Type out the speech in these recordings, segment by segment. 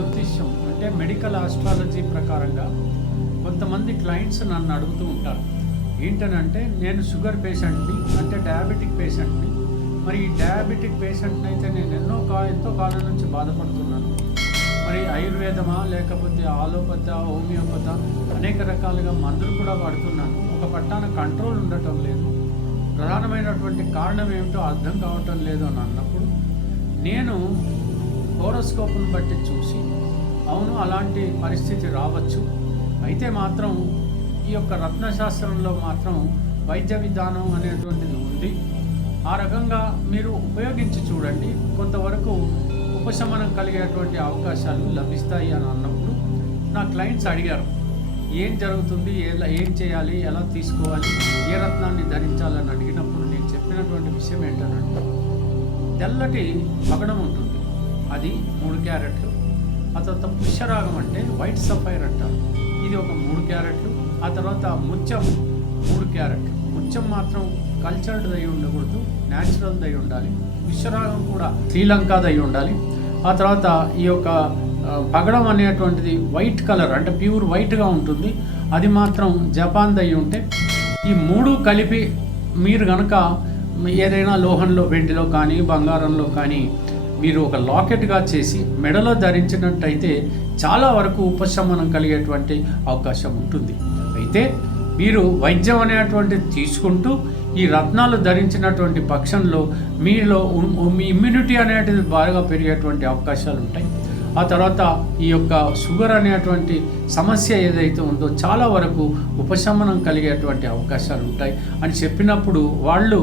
జ్యోతిష్యం అంటే medical astrology ప్రకారంగా కొంతమంది క్లయింట్స్ నన్ను అడుగుతూ ఉంటారు. ఏంటనంటే, నేను షుగర్ పేషెంట్ని, అంటే డయాబెటిక్ పేషెంట్ని. మరి ఈ డయాబెటిక్ పేషెంట్ని అయితే నేను ఎంతో కాలం నుంచి బాధపడుతున్నాను. మరి ఆయుర్వేదమా లేకపోతే ఆలోపత, హోమియోపత అనేక రకాలుగా మందులు కూడా వాడుతున్నాను. ఒక పట్టాన కంట్రోల్ ఉండటం లేదు. ప్రధానమైనటువంటి కారణం ఏమిటో అర్థం కావటం లేదు అని అన్నప్పుడు, నేను హోరోస్కోప్ను బట్టి చూసి అవును అలాంటి పరిస్థితి రావచ్చు, అయితే మాత్రం ఈ యొక్క రత్నశాస్త్రంలో మాత్రం వైద్య విధానం అనేటువంటిది ఉంది, ఆ రకంగా మీరు ఉపయోగించి చూడండి, కొంతవరకు ఉపశమనం కలిగేటువంటి అవకాశాలు లభిస్తాయి అని అన్నప్పుడు నా క్లయింట్స్ అడిగారు, ఏం జరుగుతుంది, ఏం చేయాలి, ఎలా తీసుకోవాలి, ఏ రత్నాన్ని ధరించాలని అడిగినప్పుడు నేను చెప్పినటువంటి విషయం ఏంటంటే, తెల్లటి పగడం ఉంటుంది, అది 3 క్యారెట్లు. ఆ తర్వాత పుష్యరాగం అంటే వైట్ సఫైర్ అంటారు, ఇది ఒక 3 క్యారెట్లు. ఆ తర్వాత ముత్యం 3 క్యారెట్లు. ముత్యం మాత్రం కల్చర్డ్ అయి ఉండకూడదు, న్యాచురల్ అయి ఉండాలి. పుష్యరాగం కూడా శ్రీలంకాది అయి ఉండాలి. ఆ తర్వాత ఈ యొక్క పగడం అనేటువంటిది వైట్ కలర్ అంటే ప్యూర్ వైట్గా ఉంటుంది, అది మాత్రం జపాన్ అయి ఉంటే, ఈ 3 కలిపి మీరు కనుక ఏదైనా లోహంలో, వెండిలో కానీ బంగారంలో కానీ మీరు ఒక లాకెట్గా చేసి మెడలో ధరించినట్టయితే చాలా వరకు ఉపశమనం కలిగేటువంటి అవకాశం ఉంటుంది. అయితే మీరు వైద్యం అనేటువంటిది తీసుకుంటూ ఈ రత్నాలు ధరించినటువంటి పక్షంలో మీలో మీ ఇమ్యూనిటీ అనేటిది బాగా పెరిగేటువంటి అవకాశాలు ఉంటాయి. ఆ తర్వాత ఈ యొక్క షుగర్ అనేటువంటి సమస్య ఏదైతే ఉందో చాలా వరకు ఉపశమనం కలిగేటువంటి అవకాశాలు ఉంటాయి అని చెప్పినప్పుడు వాళ్ళు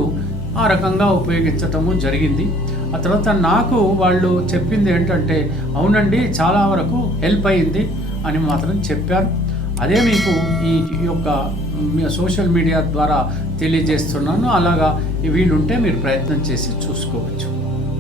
ఆ రకంగా ఉపయోగించటము జరిగింది. ఆ తర్వాత నాకు వాళ్ళు చెప్పింది ఏంటంటే, అవునండి చాలా వరకు హెల్ప్ అయింది అని మాత్రం చెప్పారు. అదే మీకు ఈ యొక్క సోషల్ మీడియా ద్వారా తెలియజేస్తున్నాను. అలాగా వీలుంటే మీరు ప్రయత్నం చేసి చూసుకోవచ్చు.